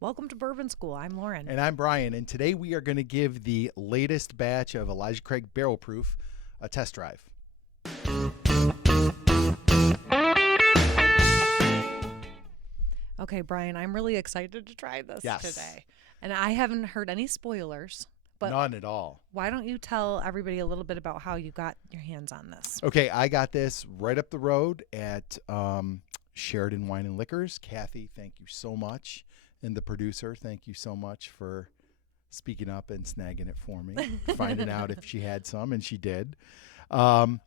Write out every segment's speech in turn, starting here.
Welcome to Bourbon School. I'm Lauren. And I'm Brian, and today we are going to give the latest batch of Elijah Craig Barrelproof a test drive. Okay, Brian, I'm really excited to try this Yes. today. And I haven't heard any spoilers, but None at all. why don't you tell everybody a little bit about how you got your hands on this? Okay, I got this right up the road at Sheridan Wine and Liquors. Kathy, thank you so much. And the producer, thank you so much for speaking up and snagging it for me, finding out if she had some, and she did. But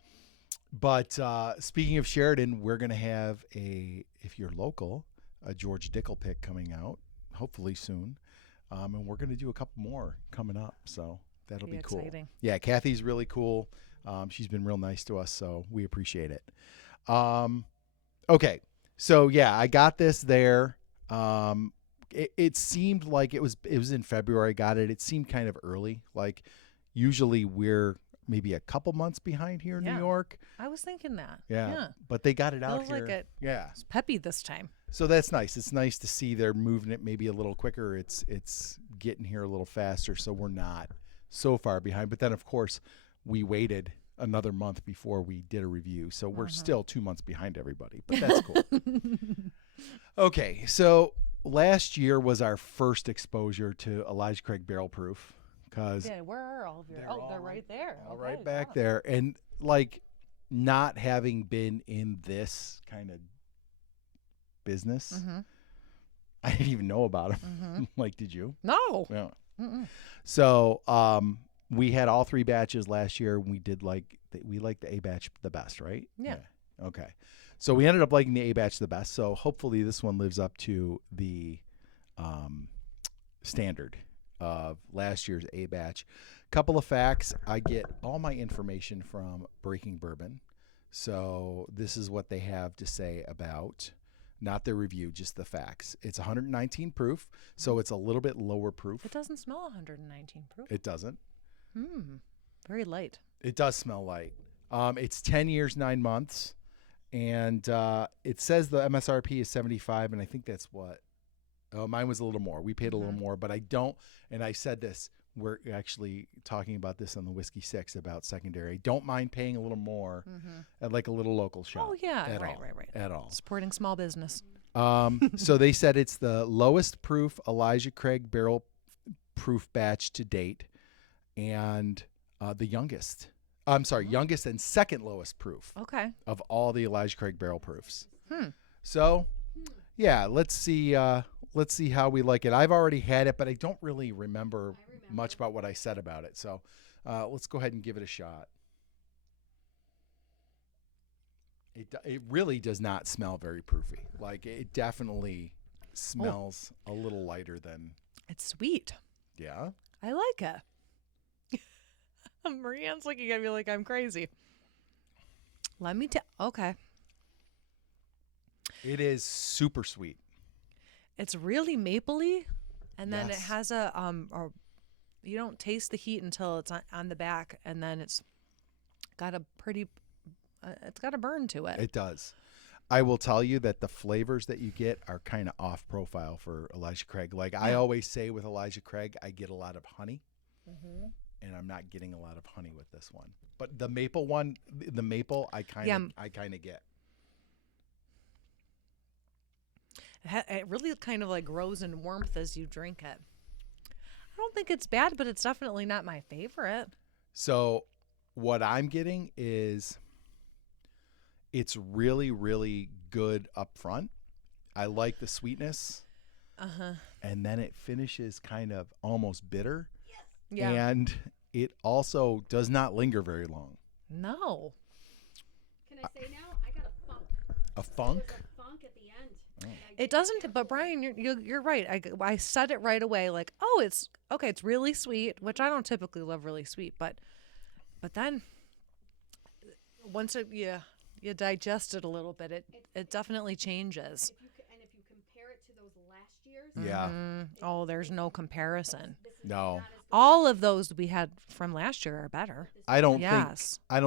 speaking of Sheridan, we're going to have if you're local, a George Dickel pick coming out, hopefully soon. And we're going to do a couple more coming up, so that'll be cool. Exciting. Yeah, Kathy's really cool. She's been real nice to us, so we appreciate it. Okay, so yeah, I got this there. It seemed like it was in February. I got it. It seemed kind of early. Like usually we're maybe a couple months behind here in New York. I was thinking that. Yeah. But they got it out Feels here. like it. Yeah. It's peppy this time. So that's nice. It's nice to see they're moving it maybe a little quicker. It's getting here a little faster, so we're not so far behind. But then of course we waited another month before we did a review. So we're still 2 months behind everybody. But that's cool. Okay, so last year was our first exposure to Elijah Craig Barrelproof. Yeah, where are all of your? They're right there. All right back there. And like not having been in this kind of business, I didn't even know about them. Like, did you? No. Yeah. So we had all three batches last year. We did we liked the A batch the best, right? Yeah. Okay. So we ended up liking the A batch the best. So hopefully this one lives up to the standard of last year's A batch. Couple of facts. I get all my information from Breaking Bourbon. So this is what they have to say about, not the review, just the facts. It's 119 proof, so it's a little bit lower proof. It doesn't smell 119 proof. It doesn't. Very light. It does smell light. It's 10 years, 9 months. And it says the MSRP is 75, and I think that's what. Oh, mine was a little more. We paid a little more, but I don't. And I said this. We're actually talking about this on the Whiskey 6 about secondary. Don't mind paying a little more at like a little local shop. Oh yeah, right. At all. Supporting small business. So they said it's the lowest proof Elijah Craig barrel proof batch to date, and the youngest. I'm sorry, youngest and second lowest proof. Okay. Of all the Elijah Craig barrel proofs. So, yeah, let's see how we like it. I've already had it, but I don't really remember much about what I said about it. So, let's go ahead and give it a shot. It really does not smell very proofy. Like it definitely smells a little lighter than. It's sweet. Yeah. I like it. Marianne's looking at me like I'm crazy. Let me tell. Okay. It is super sweet. It's really mapley, and then it Yes. has you don't taste the heat until it's on the back, and then it's got a pretty, it's got a burn to it. It does. I will tell you that the flavors that you get are kind of off profile for Elijah Craig. Like I always say with Elijah Craig, I get a lot of honey. And I'm not getting a lot of honey with this one. But the maple one, I kind of get. It really kind of like grows in warmth as you drink it. I don't think it's bad, but it's definitely not my favorite. So what I'm getting is it's really, really good up front. I like the sweetness. And then it finishes kind of almost bitter. Yeah. And it also does not linger very long. No. Can I say now? I got a funk. A funk? There's a funk at the end. It doesn't, but Brian, you're right. I said it right away, like, oh, it's okay. It's really sweet, which I don't typically love really sweet, but then once you digest it a little bit, it definitely changes. If you compare it to those last years, Yeah. Oh, there's no comparison. No. All of those we had from last year are better. I don't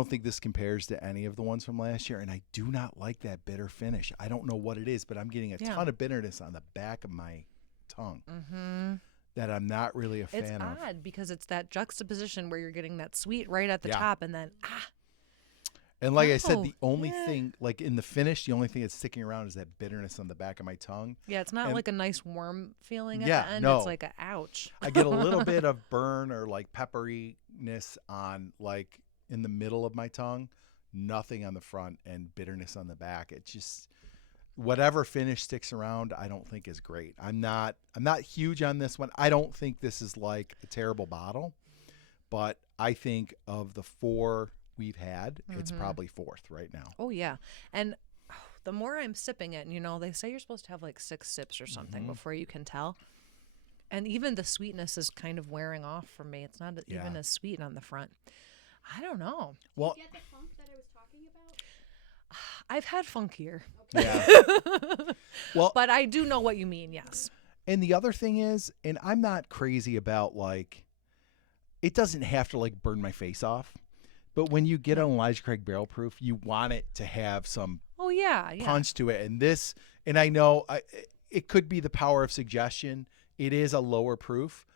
think this compares to any of the ones from last year, and I do not like that bitter finish. I don't know what it is, but I'm getting a ton of bitterness on the back of my tongue Mm-hmm. that I'm not really a It's fan of. odd because it's that juxtaposition where you're getting that sweet right at the Yeah. top, and then And like I said, Oh, the only yeah. thing, like in the finish, the only thing that's sticking around is that bitterness on the back of my tongue. yeah, it's not And- like a nice warm feeling at Yeah, the end. no. It's like a ouch. I get a little bit of burn or like pepperiness on like in the middle of my tongue, nothing on the front, and bitterness on the back. It's just whatever finish sticks around, I don't think is great. I'm not huge on this one. I don't think this is like a terrible bottle, but I think of the 4 we've had, it's probably 4th right now. Oh yeah, and the more I'm sipping it, and you know, they say you're supposed to have like 6 sips or something before you can tell. And even the sweetness is kind of wearing off for me. It's not even Yeah. as sweet on the front. I don't know. Well, Get the funk that I was talking about? I've had funkier, yeah. Well, but I do know what you mean. Yes. and the other thing is, and I'm not crazy about like, it doesn't have to like burn my face off, but when you get an Elijah Craig barrel proof, you want it to have some Oh yeah, yeah. punch to it. And this, and I know it could be the power of suggestion. It is a lower proof,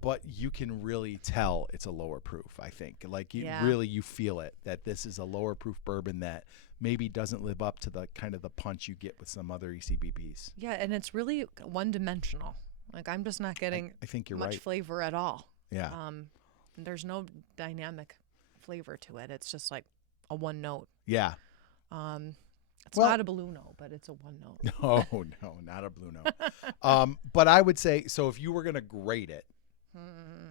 but you can really tell it's a lower proof. I think like you Yeah. really, you feel it that this is a lower proof bourbon that maybe doesn't live up to the kind of the punch you get with some other ECBPs. Yeah, and it's really one dimensional. Like I'm just not getting I think you're much right. flavor at all. Yeah. There's no dynamic flavor to it. It's just like a one note. Yeah. It's Well- not a blue note, but it's a one note. No, no, not a blue note. But I would say, so if you were going to grade it,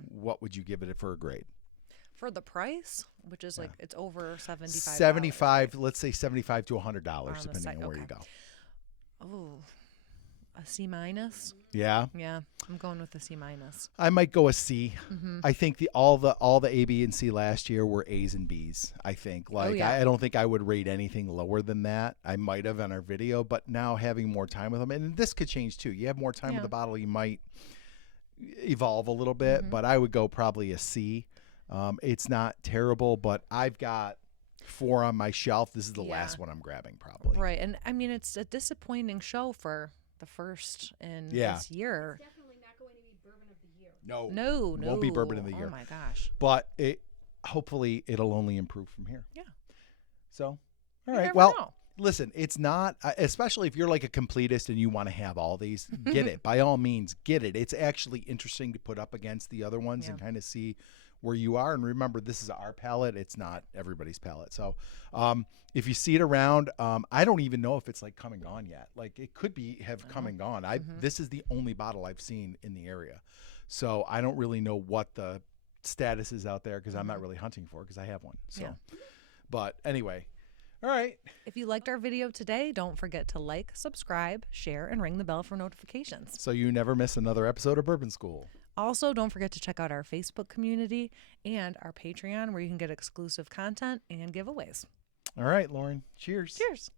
what would you give it for a grade? For the price, which is like it's over $75. 75, let's say $75 to $100, On the depending site, on where you okay. go. Oh, a C minus. Yeah. Yeah, I'm going with a C minus. I might go a C. Mm-hmm. I think all the A, B, and C last year were A's and B's. I think yeah. I don't think I would rate anything lower than that. I might have on our video, but now having more time with them, and this could change too. You have more time with Yeah. the bottle, you might evolve a little bit, but I would go probably a C. It's not terrible, but I've got 4 on my shelf. This is the last one I'm grabbing probably. Right, and I mean it's a disappointing show for the first in Yeah. this year. Definitely not going to be bourbon of the year. No, No, no, won't be bourbon of the year. Oh my gosh. But hopefully it'll only improve from here. Yeah. So, all You right. never Well, know. listen, it's not, especially if you're like a completist and you want to have all these, get it. By all means, get it. It's actually interesting to put up against the other ones and kind of see where you are. And remember, this is our palate. It's not everybody's palate. So if you see it around, I don't even know if it's like come and gone yet. Like it could have come and gone. This is the only bottle I've seen in the area. So I don't really know what the status is out there because I'm not really hunting for it because I have one. So, but anyway. All right. If you liked our video today, don't forget to like, subscribe, share, and ring the bell for notifications. So you never miss another episode of Bourbon School. Also, don't forget to check out our Facebook community and our Patreon where you can get exclusive content and giveaways. All right, Lauren. Cheers. Cheers.